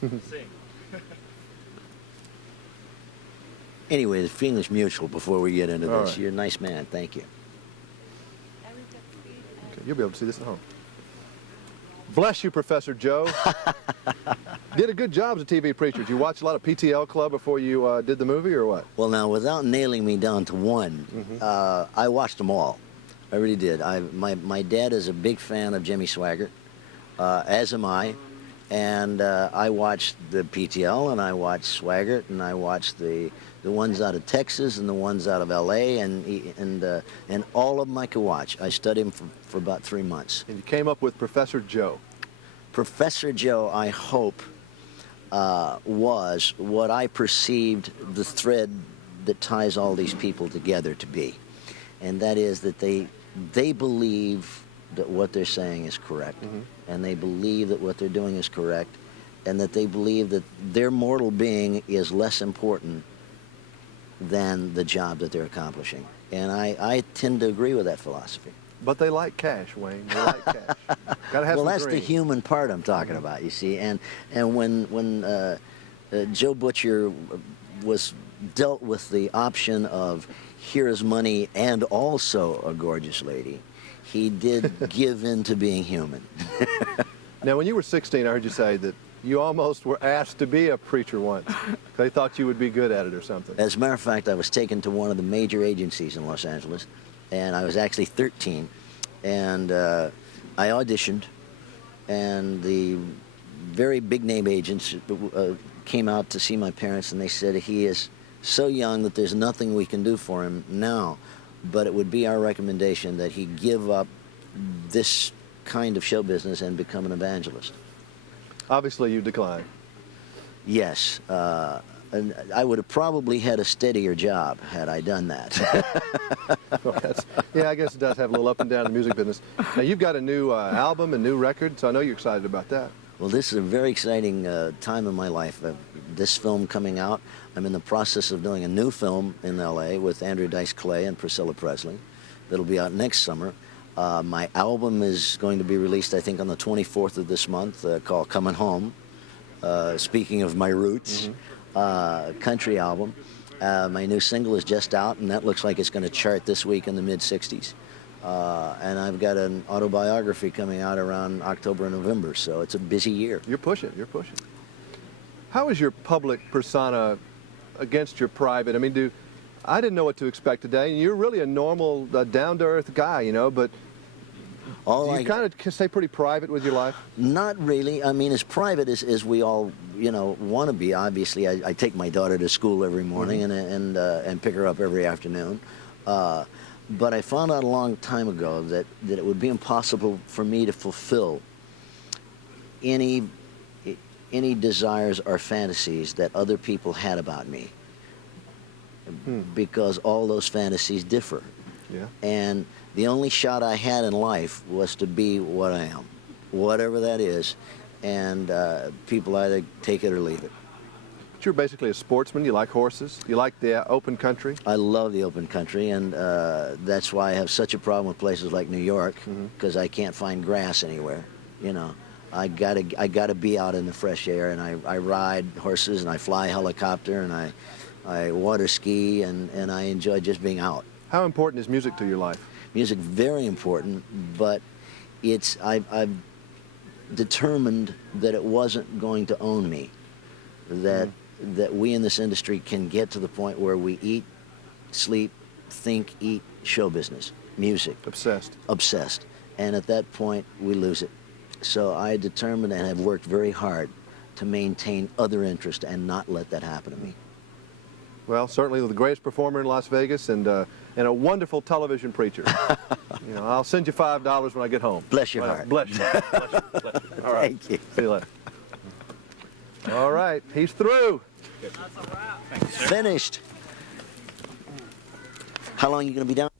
Sing. Anyway, the feeling's mutual before we get into All this. right. You're a nice man. Thank you. Okay, you'll be able to see this at home. Bless you, Professor Joe. Did a good job as a TV preacher. Did you watch a lot of PTL Club before you did the movie, or what? Well, now, without nailing me down to one, I watched them all. I really did. My dad is a big fan of Jimmy Swaggart, as am I. And I watched the PTL, and I watched Swaggart, and I watched the ones out of Texas and the ones out of L.A., and all of them I could watch. I studied them for about 3 months. And you came up with Professor Joe. Professor Joe, I hope, was what I perceived the thread that ties all these people together to be. And that is that they believe that what they're saying is correct, and they believe that what they're doing is correct, and that they believe that their mortal being is less important than the job that they're accomplishing. And I tend to agree with that philosophy. But they like cash, Wayne. They like cash. Gotta have Well, some that's the dreams. human part I'm talking about, you see. And when Joe Butcher was dealt with the option of here's money and also a gorgeous lady, he did give in to being human. Now, when you were 16, I heard you say that you almost were asked to be a preacher once. They thought you would be good at it or something. As a matter of fact, I was taken to one of the major agencies in Los Angeles, and I was actually 13, and I auditioned, and the very big name agents came out to see my parents, and they said he is so young that there's nothing we can do for him now, but it would be our recommendation that he give up this kind of show business and become an evangelist. Obviously, you declined. Yes, and I would have probably had a steadier job had I done that. Well, yeah, I guess it does have a little up and down in the music business. Now, you've got a new album, a new record, so I know you're excited about that. Well, this is a very exciting time in my life. This film coming out, I'm in the process of doing a new film in L.A. with Andrew Dice Clay and Priscilla Presley. That'll be out next summer. My album is going to be released, I think, on the 24th of this month, called Coming Home. Speaking of my roots, country album. My new single is just out, and that looks like it's going to chart this week in the mid-60s. And I've got an autobiography coming out around October and November, so it's a busy year. You're pushing, you're pushing. How is your public persona against your private? I mean, I didn't know what to expect today, and you're really a normal, down-to-earth guy, you know, but do you kind of stay pretty private with your life? Not really. I mean, as private as we all, you know, want to be. Obviously, I take my daughter to school every morning and pick her up every afternoon. But I found out a long time ago that it would be impossible for me to fulfill any desires or fantasies that other people had about me, because all those fantasies differ. Yeah. And the only shot I had in life was to be what I am, whatever that is, and people either take it or leave it. But you're basically a sportsman. You like horses. You like the open country. I love the open country, and that's why I have such a problem with places like New York, because I can't find grass anywhere. You know, I gotta be out in the fresh air, and I ride horses, and I fly helicopter, and I water ski, and I enjoy just being out. How important is music to your life? Music, very important, but I've determined that it wasn't going to own me, that we in this industry can get to the point where we eat, sleep, think, eat show business, music. Obsessed. Obsessed. And at that point, we lose it. So I determined and have worked very hard to maintain other interests and not let that happen to me. Well, certainly the greatest performer in Las Vegas, and a wonderful television preacher. You know, I'll send you $5 when I get home. Bless your heart. Bless you. Bless you. Bless you. All right. Thank you. See you later. All right, he's through. That's a wrap. Thank you, sir. Finished. How long are you going to be down?